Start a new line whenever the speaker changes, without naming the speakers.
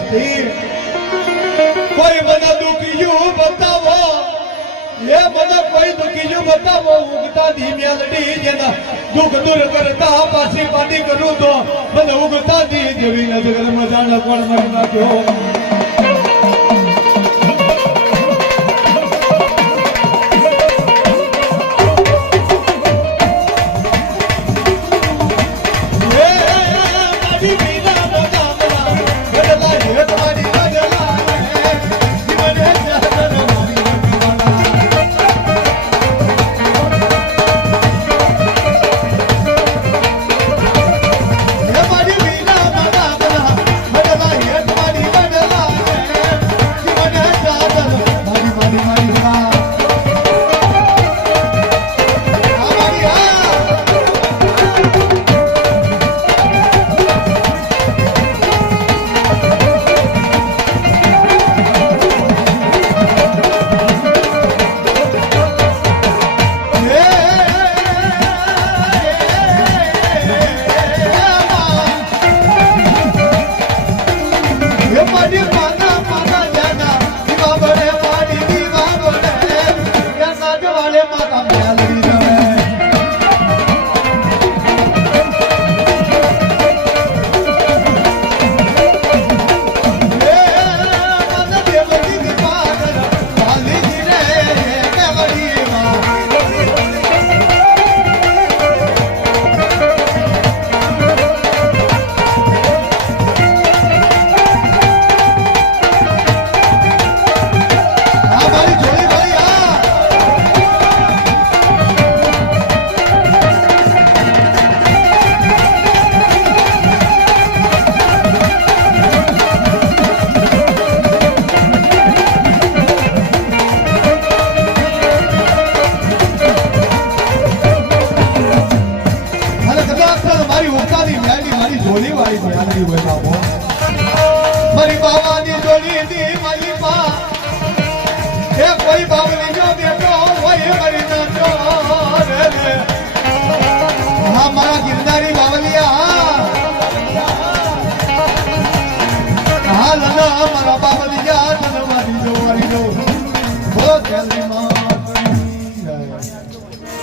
વસ્તી કોઈ મને દુખ્યું બતાવો. એ મને કોઈ દુખ્યું બતાવો. ઉગતા દી મેલડી જેના દુઃખ દૂર કરતા પાછી પાટી કરું તો. મને ઉગતા દી જેવી નજર મજાનો પણ મરી નાખ્યો. માથે આવી હોય બાબો મારી બાવાની જોડી દી, મારી બા. એ કોઈ બાબની જો બેટો હોય મારી નાચો ગિરનારી બાવલિયા. મારા બાવલિયા લના મારી જો. મારી જો બોલો